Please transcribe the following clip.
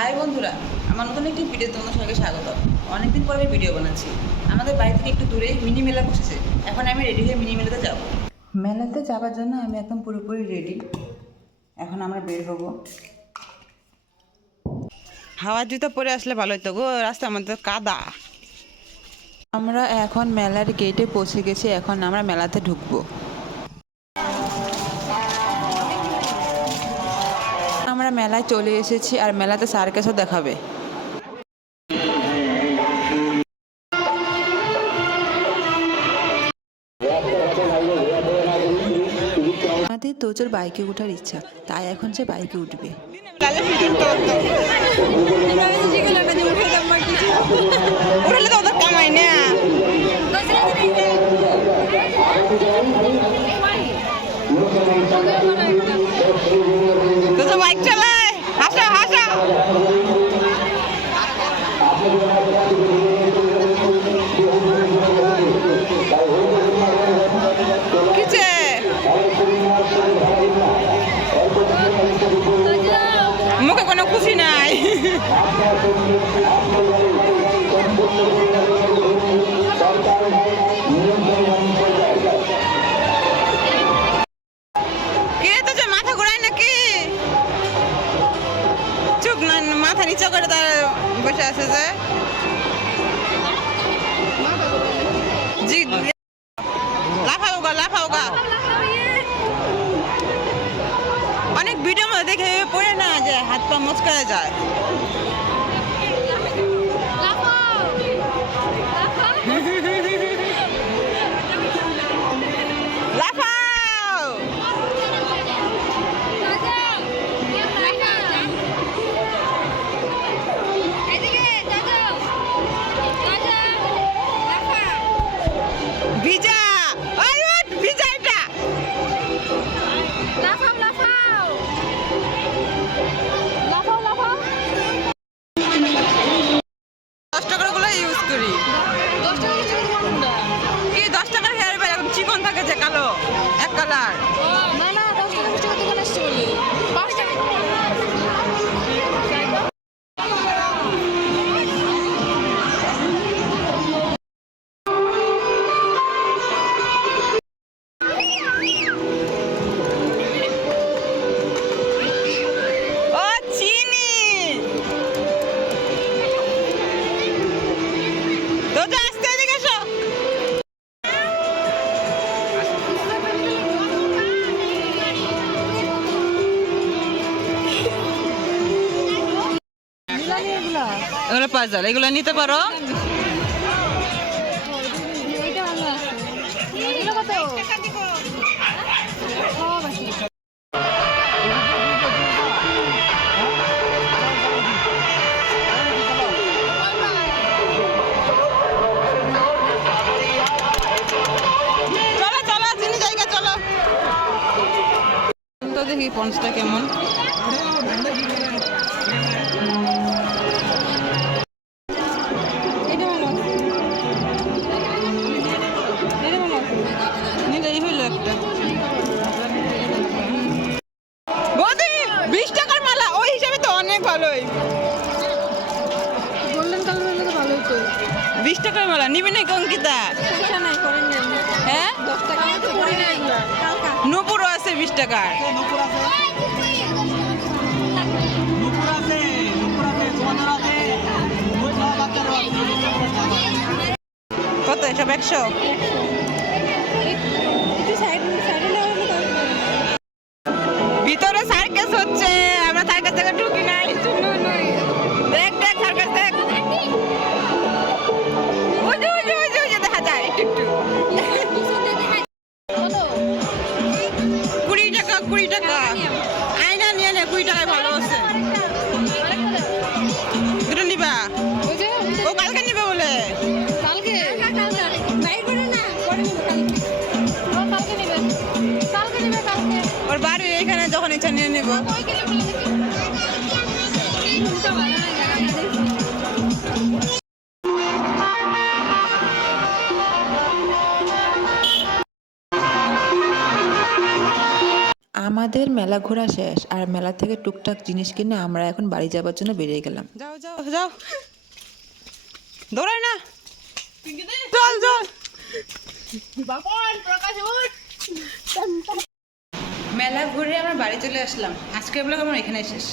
High বন্ধুরা, আমার নতুন একটি ভিডিও তোমাদের সবাইকে স্বাগত। অনেকদিন পরে ভিডিও বানাচ্ছি। আমাদের বাড়ি থেকে একটু দূরে মিনি মেলা বসেছে। এখন আমি রেডি হয়ে মিনি মেলাতে যাব। মেলাতে যাওয়ার জন্য আমি একদম পুরোপুরি রেডি। এখন আমরা বের হবো। হাওয়ার জুতো পরে আসলে ভালো হতো গো, রাস্তার মধ্যে কাদা। আমরা এখন মেলার গেটে পৌঁছে গেছি। এখন আমরা মেলাতে ঢুকবো। আমরা মেলায় চলে এসেছি আর মেলাতে সার্কাসও দেখাবে। আমাদের তোজোর বাইকে ওঠার ইচ্ছা, তাই এখন সে বাইকে উঠবে। বাইক চালায়, হাসা হাসা। মুখে কোনো খুশি নাই। কে তো যে মাথা ঘুরায় নাকি? চুপ না, মাথা নিচে করে তার বসে আছে যে। জি লাফাওগা লাফাওগা। অনেক ভিডিও মধ্যে দেখে পড়ে না যে হাত পা মচকায় যায়। এগুলো পাজল, এগুলো নিতে পারো। চলো চলো, চিনি জায়গা চলো তো, দেখি পঞ্চটা কেমন। ভালোই 20 টাকার মালা নিবি নাকি অঙ্কিতা? হ্যাঁ, নুপুরও আছে 20 টাকার। কত এসব? 100। ভিতরে সার্কাস হচ্ছে, আমরা সার্কাস থেকে ঢুকি নাই। দেখ দেখ সার্কাস দেখ, দেখা যায় একটু একটু। 20 টাকা 20 টাকা। আয়না নিয়ে নে, 20 টাকায় ভালো আছে। দুটো নিবা? ও কালকে নিবে বলে। কালকে আমাদের মেলা ঘোরা শেষ, আর মেলা থেকে টুকটাক জিনিস কিনে আমরা এখন বাড়ি যাবার জন্য বেরিয়ে গেলাম। যাও যাও যাও, দৌড়াই না, চল চল। মেলা ঘুরে আমরা বাড়ি চলে আসলাম। আজকের ব্লগ আমার এখানে শেষ।